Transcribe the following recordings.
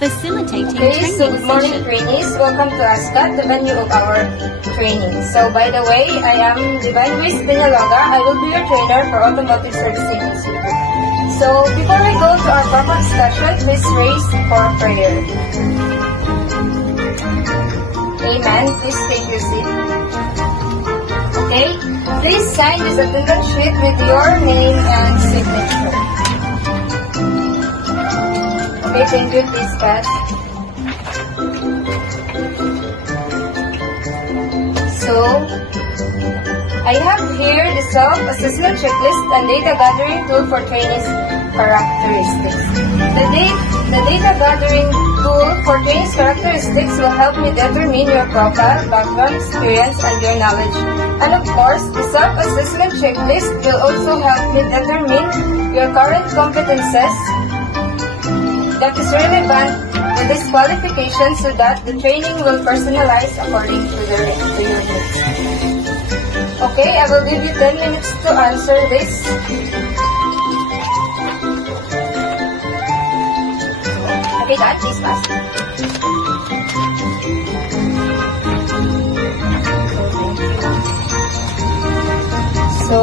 Facilitating Okay, so good training morning session. trainees. Welcome to ASCAD, the venue of our training. So by the way, I am Divine Luis Peñaloga. I will be your trainer for Automotive Servicing Institute. So before we go to our proper discussion, please raise for prayer. Amen. Please take your seat. Okay, please sign this attendance sheet with your name and signature. Okay, thank you. Please pass. So, I have here the self-assessment checklist and data gathering tool for trainees characteristics. The data gathering tool for trainees characteristics will help me determine your profile, background, experience, and your knowledge. And of course, the self-assessment checklist will also help me determine your current competences that is relevant to this qualification so that the training will personalize according to your needs. Okay, I will give you 10 minutes to answer this. Okay, Dad, please pass. So,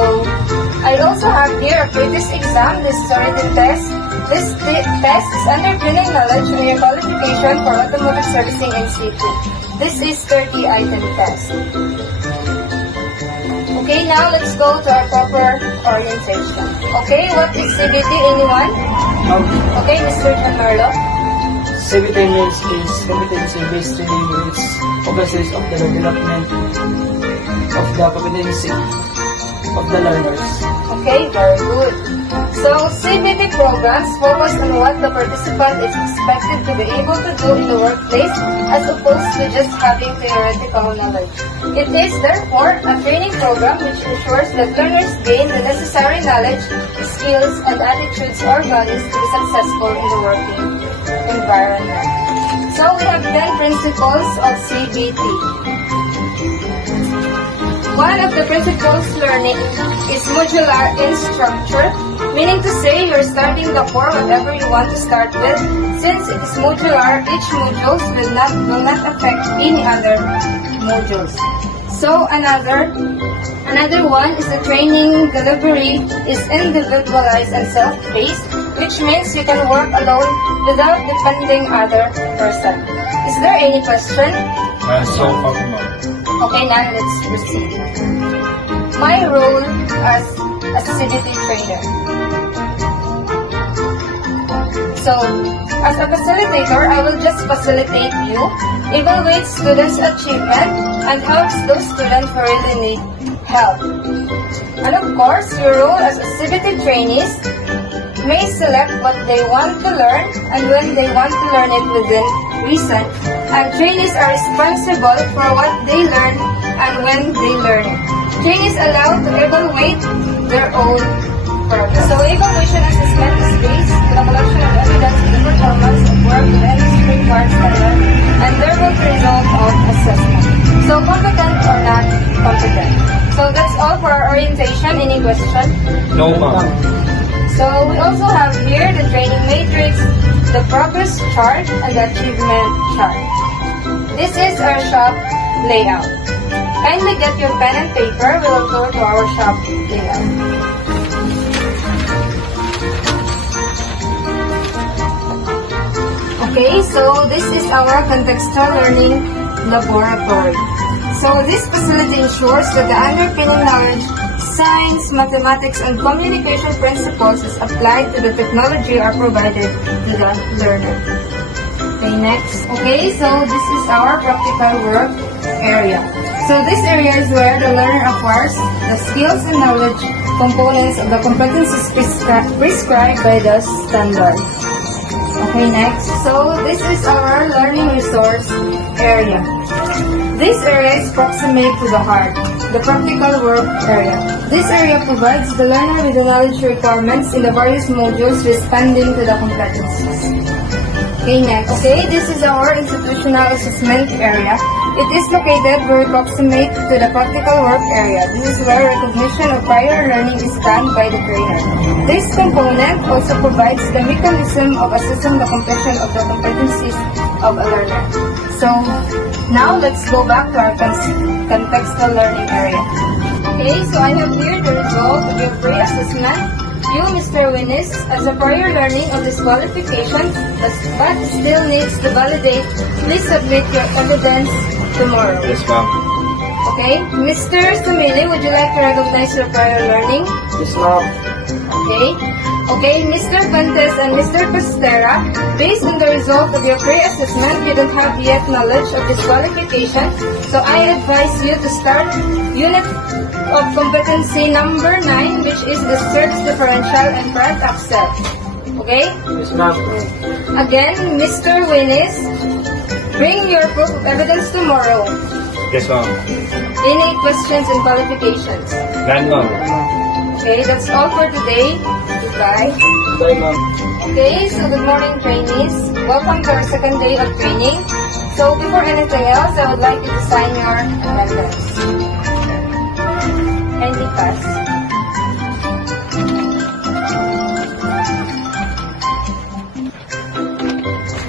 I also have here a practice exam. This is a written test. This test is underpinning knowledge on your qualification for Automotive Servicing NC2. This is 30-item test. Okay, now let's go to our proper orientation. Okay, what is CBT, anyone? Okay, Mr. Camarlo. CBT means is competency-based training which focuses on the development of the competency of the learners. Okay, very good. So, CBT programs focus on what the participant is expected to be able to do in the workplace as opposed to just having theoretical knowledge. It is, therefore, a training program which ensures that learners gain the necessary knowledge, skills, and attitudes or values to be successful in the working environment. So, we have 10 principles of CBT. One of the principles learning is modular in structure, meaning to say you're starting the core whatever you want to start with. Since it is modular, each modules will not affect any other modules. So another one is the training delivery is individualized and self-paced, which means you can work alone without depending other person. Is there any question? Okay, now let's proceed. My role as a CBT trainer. So, as a facilitator, I will just facilitate you, evaluate students' achievement, and help those students who really need help. And of course, your role as a CBT trainees may select what they want to learn and when they want to learn it within reason. And trainees are responsible for what they learn and when they learn it. Trainees allowed to evaluate their own progress. So evaluation assessment is based on the collection of evidence of the performance of work with any required standard and there will be result of assessment. So competent or not competent. So that's all for our orientation. Any question? No, ma'am. So we also have here the training matrix, the progress chart, and the achievement chart. This is our shop layout. Kindly get your pen and paper. We will go to our shop layout. Okay, so this is our contextual learning laboratory. So this facility ensures that the underpinning knowledge, science, mathematics, and communication principles is applied to the technology are provided to the learner. Okay, next. Okay, so this is our practical work area. So this area is where the learner acquires the skills and knowledge components of the competencies prescribed by the standard. Okay, next. So this is our learning resource area. This area is proximate to the heart, the practical work area. This area provides the learner with the knowledge requirements in the various modules responding to the competencies. Okay, next. Okay, this is our institutional assessment area. It is located very proximate to the practical work area. This is where recognition of prior learning is done by the trainer. This component also provides the mechanism of assessing the completion of the competencies of a learner. So, now let's go back to our contextual learning area. Okay, so I have here the result of your pre-assessment. You, Mr. Winnis, as a prior learning of this qualification, but still needs to validate, please submit your evidence tomorrow. Yes, ma'am. Okay? Mr. Sumili, would you like to recognize your prior learning? Yes, ma'am. Okay? Okay, Mr. Fuentes and Mr. Costera, based on the result of your pre-assessment, you don't have yet knowledge of this qualification, so I advise you to start unit of competency number 9, which is the search differential and front axle. Okay? Yes, ma'am. Again, Mr. Winnis, bring your proof of evidence tomorrow. Yes, ma'am. Any questions and qualifications? None, ma'am. Okay, that's all for today. Goodbye. Bye, ma'am. Okay, so good morning, trainees. Welcome to our second day of training. So before anything else, I would like you to sign your attendance. Kindly pass.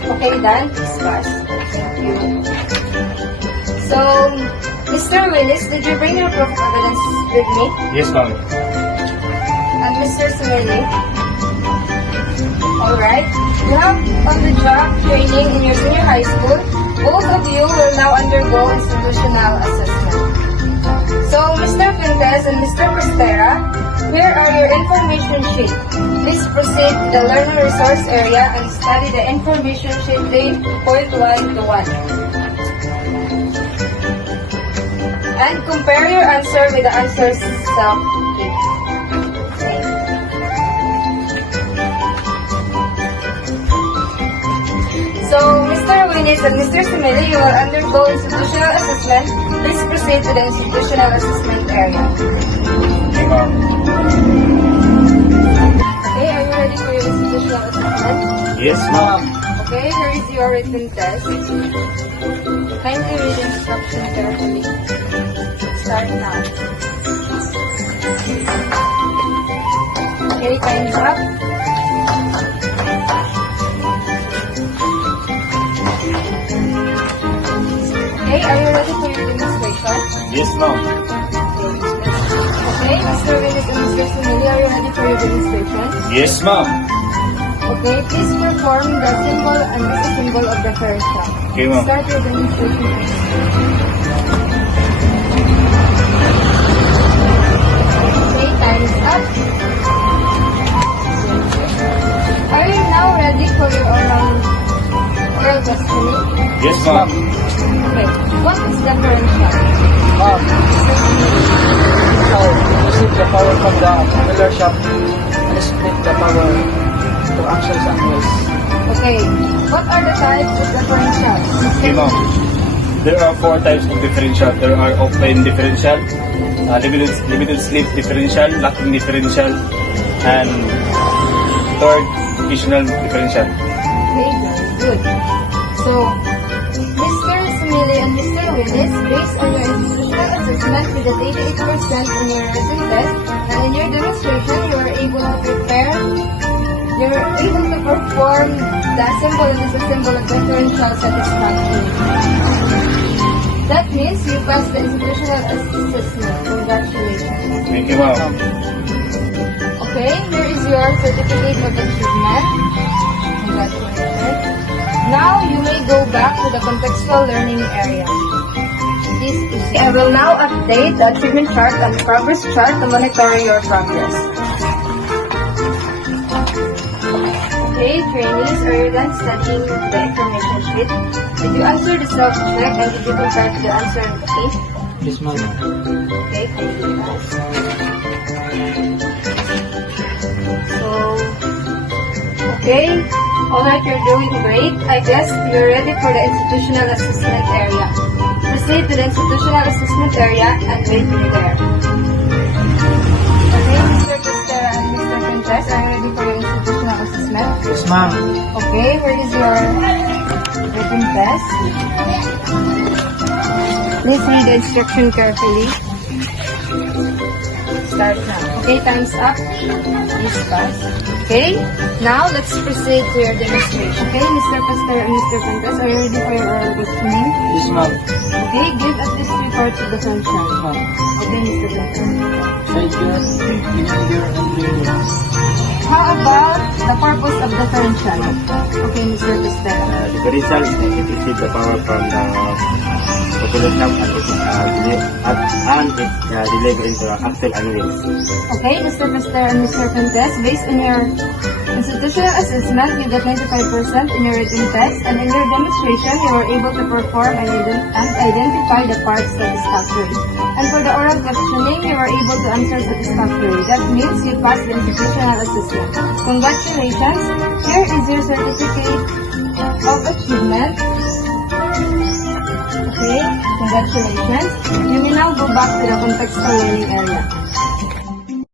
Okay, done. Please pass. Thank you. So, Mr. Willis, did you bring your proof of evidence with me? Yes, ma'am. And Mr. Sumili? Alright. You have on-the-job training in your senior high school. Both of you will now undergo institutional assessment. So, Mr. Fuentes and Mr. Costera, here are your information sheet. Please proceed to the learning resource area and study the information sheet dated 0.1 to 1. And compare your answer with the answers self-given. Okay. So, Mr. Winnis and Mr. Sumili, you will undergo institutional assessment. Please proceed to the institutional assessment area. Okay, ma'am. Okay, are you ready for your institutional assessment? Yes, ma'am. Okay, here is your written test. Kindly read the instruction carefully. Start now. Okay, time's up. Okay, are you ready for your demonstration? Yes, ma'am. Okay, Mr. Willis and Mr. Sumili, are you ready for your demonstration? Yes, ma'am. Okay, please perform the symbol and the symbol of the first one. Okay, ma'am. Start your demonstration. Okay, time is up. Are you now ready for your oral questioning? Yes, ma'am. Okay, what is differential? Ma'am, receive the power from the angular shaft and split the power to axles and wheels. Okay, what are the types of differentials? Okay, ma'am. There are 4 types of differential. There are open differential, limited slip differential, locking differential, and third, additional differential. Okay, very good. So, Mr. Sumili and Mr. Willis, based on your institutional assessment with an 88% in your written test, and in your demonstration, you were able to perform the symbol and disassemble of differential satisfactorily. That means you passed the institutional assessment. Congratulations. Thank you, ma'am. Okay, here is your certificate of achievement. Congratulations. Now you may go back to the contextual learning area. I will now update the achievement chart and progress chart to monitor your progress. Okay, trainees, are you done studying the information sheet? Did you answer the self-check and did you compare to the answer in the case? Yes, ma'am. Okay, thank you guys. So, okay, alright, you're doing great. I guess you're ready for the institutional assessment area. Proceed to the institutional assessment area and wait me there. Okay, Mr. Costera and Mr. Fuentes, are you ready for your institutional assessment? Yes, ma'am. Okay, where is your written test? Please read the instruction carefully. Start now. Okay, time's up. Please pass. Okay, now let's proceed to your demonstration. Okay, Mr. Pastor and Mr. Pantas, are you ready for your oral questioning? Yes, ma'am. Okay, give at least 3 parts of the sunshine. Okay, Mr. Pantas. Righteous, behavior, and brilliance. How about the purpose of the sunshine? Okay, Mr. Pastor. The differential it receives the power from the population and it's delivered into actual animals. Okay, Mr. Pastor and Mr. Pantas, based on your institutional assessment, you got 95% in your written text, and in your demonstration, you were able to perform and identify the parts satisfactorily. And for the oral questioning, you were able to answer satisfactorily. That means you passed the institutional assessment. Congratulations! Here is your certificate of achievement. Okay, congratulations. You may now go back to the contextual learning area.